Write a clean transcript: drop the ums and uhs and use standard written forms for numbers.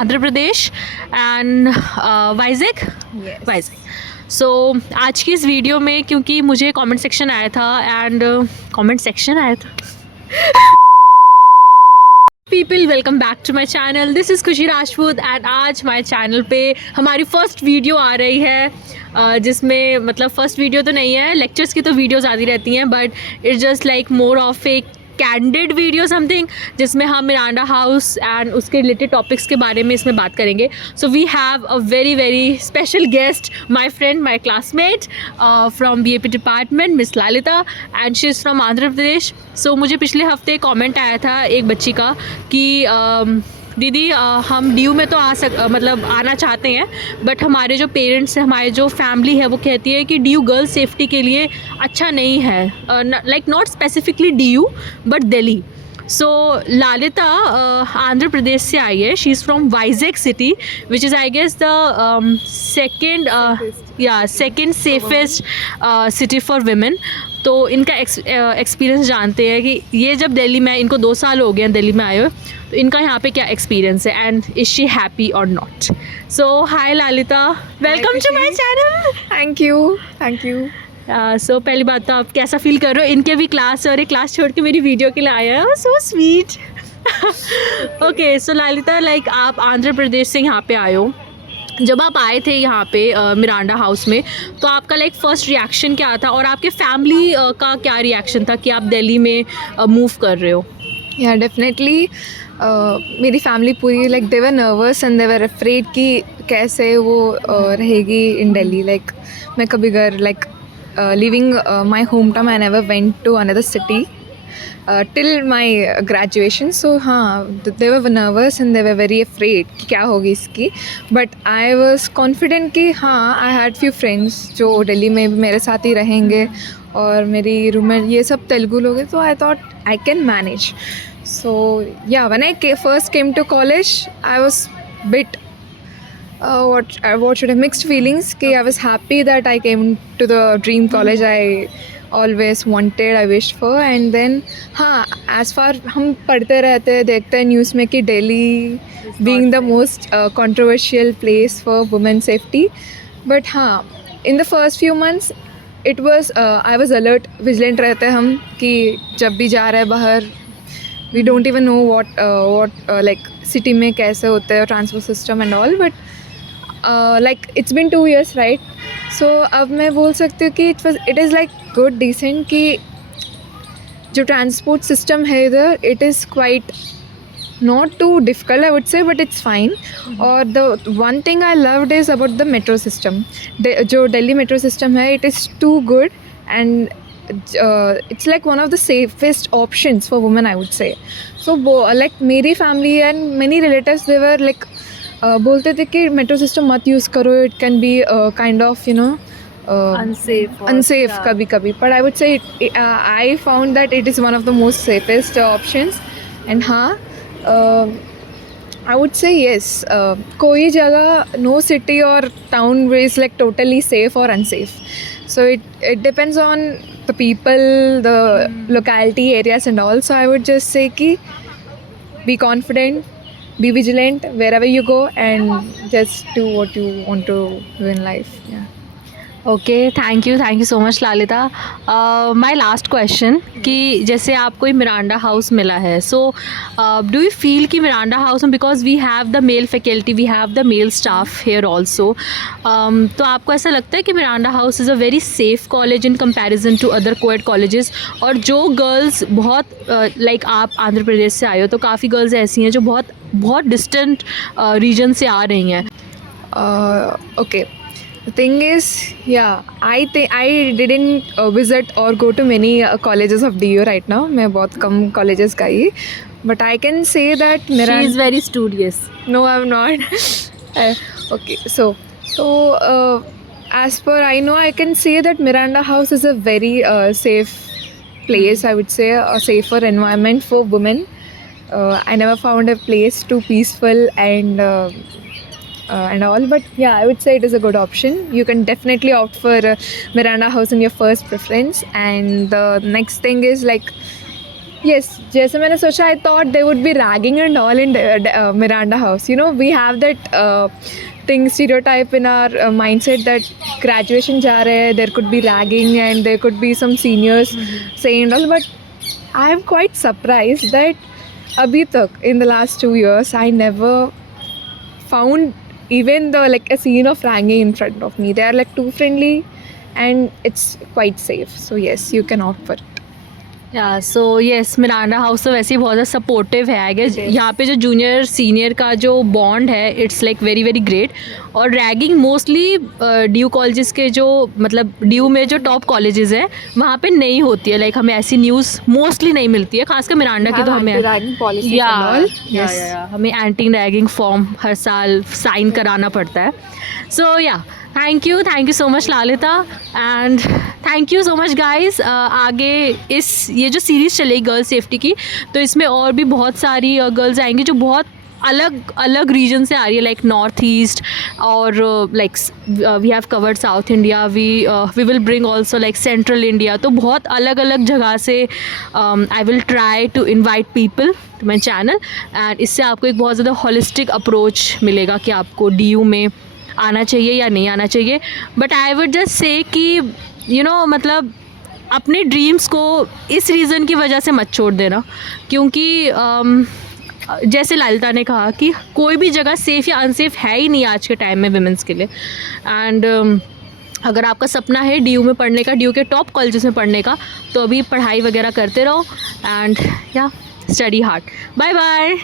Andhra Pradesh and Vizag. Yes. Vizag. So आज की इस वीडियो में क्योंकि मुझे कमेंट सेक्शन आया था people welcome back to my channel, this is Khushi Rajput and आज माई चैनल पे हमारी फ़र्स्ट वीडियो आ रही है जिसमें मतलब फ़र्स्ट वीडियो तो नहीं है, लेक्चर्स की तो वीडियोज़ आती रहती हैं but it's just like more of a candid video something, जिसमें हम मिरांडा हाउस एंड उसके रिलेटेड टॉपिक्स के बारे में इसमें बात करेंगे. So we have a very very special guest, my friend, my classmate from BAP department, miss Lalita, and she is from Andhra Pradesh. So मुझे पिछले हफ्ते कमेंट आया था एक बच्ची का कि दीदी हम ड्यू में तो मतलब आना चाहते हैं बट हमारे जो पेरेंट्स हैं, हमारे जो फैमिली है वो कहती है कि ड्यू गर्ल्स सेफ्टी के लिए अच्छा नहीं है, like not specifically due but Delhi. So Lalita Andhra Pradesh से आई है. She is from Vizag city which is I guess the second safest city for women. तो इनका एक्सपीरियंस जानते हैं कि ये जब दिल्ली में, इनको 2 साल हो गए हैं दिल्ली में आए हुए, तो इनका यहाँ पे क्या एक्सपीरियंस है एंड इज़ शी हैप्पी और not. So hi Lalita, welcome to my channel. Thank you. So पहली बात तो आप कैसा फील कर रहे हो? इनके भी क्लास और एक क्लास छोड़ के मेरी वीडियो के लिए आया है, सो स्वीट. ओके, सो ललिता, लाइक आप आंध्र प्रदेश से यहाँ पे आए हो. जब आप आए थे यहाँ पे मिरांडा हाउस में, तो आपका लाइक फर्स्ट रिएक्शन क्या था और आपके फैमिली का क्या रिएक्शन था कि आप दिल्ली में मूव कर रहे हो? Yeah, definitely. मेरी फैमिली पूरी like they were nervous and they were afraid कि कैसे वो रहेगी इन दिल्ली. लाइक मैं कभी घर like living my home town, I never went to another city till my graduation. So हाँ, they were nervous and they were very afraid कि क्या होगी इसकी. बट आई वॉज कॉन्फिडेंट कि हाँ, आई हैड फ्यू फ्रेंड्स जो दिल्ली में भी मेरे साथ ही रहेंगे और मेरी रूममेट ये सब तेलुगु लोग हैं, तो I thought I can manage. So yeah, when I first came to college, I was bit what should I mixed feelings. Ki I was happy that I came to the dream college I always wanted, I wished for. And then हाँ, as far हम पढ़ते रहते हैं, देखते हैं news में कि Delhi being the most controversial place for women safety. But हाँ, in the first few months it was I was alert, vigilant रहते हैं हम कि जब भी जा रहे हैं बाहर, we don't even know what like city में कैसे होते हैं transport system and all. But like it's been 2 years, right? So अब मैं बोल सकती हूँ कि it is like good decent कि जो ट्रांसपोर्ट सिस्टम है इधर, it is quite not too difficult, I would say, but it's fine. और the one thing I loved is about the metro system. जो दिल्ली metro system है, it is too good and it's like one of the safest options for women, I would say. So like मेरी family and many relatives, they were like बोलते थे कि metro system मत use करो, it can be kind of unsafe कभी कभी. But I would say I found that it is one of the most safest options. And हाँ, I would say yes, कोई जगह, no city or town is like totally safe or unsafe. So it depends on the people, the locality, areas and all. So I would just say ki be confident, be vigilant wherever you go and just do what you want to do in life. Yeah. Okay, thank you so much Lalita. My last question कि जैसे आपको Miranda House मिला है, so do you feel कि Miranda House में, because we have the male faculty, we have the male staff here also, तो आपको ऐसा लगता है कि Miranda House is a very safe college in comparison to other coed colleges? और जो गर्ल्स बहुत लाइक आप आंध्र प्रदेश से आए हो, तो काफ़ी गर्ल्स ऐसी हैं जो बहुत डिस्टेंट रीजन से आ रही हैं. Okay. The thing is, yeah, I didn't visit or go to many colleges of DU right now. मैं बहुत कम colleges गई. But I can say that She is very studious. No, I'm not. Okay, so as per I know, I can say that Miranda House is a very safe place. I would say a safer environment for women. I never found a place too peaceful and all. But yeah, I would say it is a good option. You can definitely opt for Miranda House in your first preference. And the next thing is like Yes, जैसे मैंने सोचा, I thought they would be ragging and all in Miranda House. You know, we have that thing, stereotype in our mindset that graduation जा रहे हैं, there could be ragging and there could be some seniors saying all. But I am quite surprised that अभी तक in the last 2 years I never found even the like a scene of ragging in front of me. They are like too friendly and it's quite safe. So yes, you can opt for it. या so yes, Miranda house तो वैसे ही बहुत ज़्यादा supportive है I guess. Yes. यहाँ पे जो junior senior का जो बॉन्ड है it's like very very great. और रैगिंग मोस्टली ड्यू कॉलेजेस के जो मतलब ड्यू में जो टॉप कॉलेजेस हैं वहाँ पे नहीं होती है. लाइक हमें ऐसी न्यूज़ मोस्टली नहीं मिलती है, खासकर मिरांडा की. तो हमें anti-ragging policies and all. Yes. हमें एंटी रैगिंग फॉर्म हर साल साइन कराना पड़ता है. सो या thank you so much Lalita and thank you so much guys. आगे ये जो सीरीज़ चलेगी गर्ल सेफ्टी की, तो इसमें और भी बहुत सारी गर्ल्स आएंगी जो बहुत अलग अलग रीजन से आ रही है, लाइक नॉर्थ ईस्ट और like we have covered South India, we will bring also like central India. तो बहुत अलग अलग जगह से I will try to invite people to my channel and इससे आपको एक बहुत ज़्यादा होलिस्टिक अप्रोच मिलेगा कि आपको DU में आना चाहिए या नहीं आना चाहिए. But I would just say कि यू नो मतलब अपने ड्रीम्स को इस रीज़न की वजह से मत छोड़ देना, क्योंकि जैसे ललिता ने कहा कि कोई भी जगह सेफ़ या अनसेफ है ही नहीं आज के टाइम में विमेंस के लिए. एंड अगर आपका सपना है DU में पढ़ने का, DU के टॉप कॉलेजेस में पढ़ने का, तो अभी पढ़ाई वगैरह करते रहो एंड या स्टडी हार्ड. Bye bye.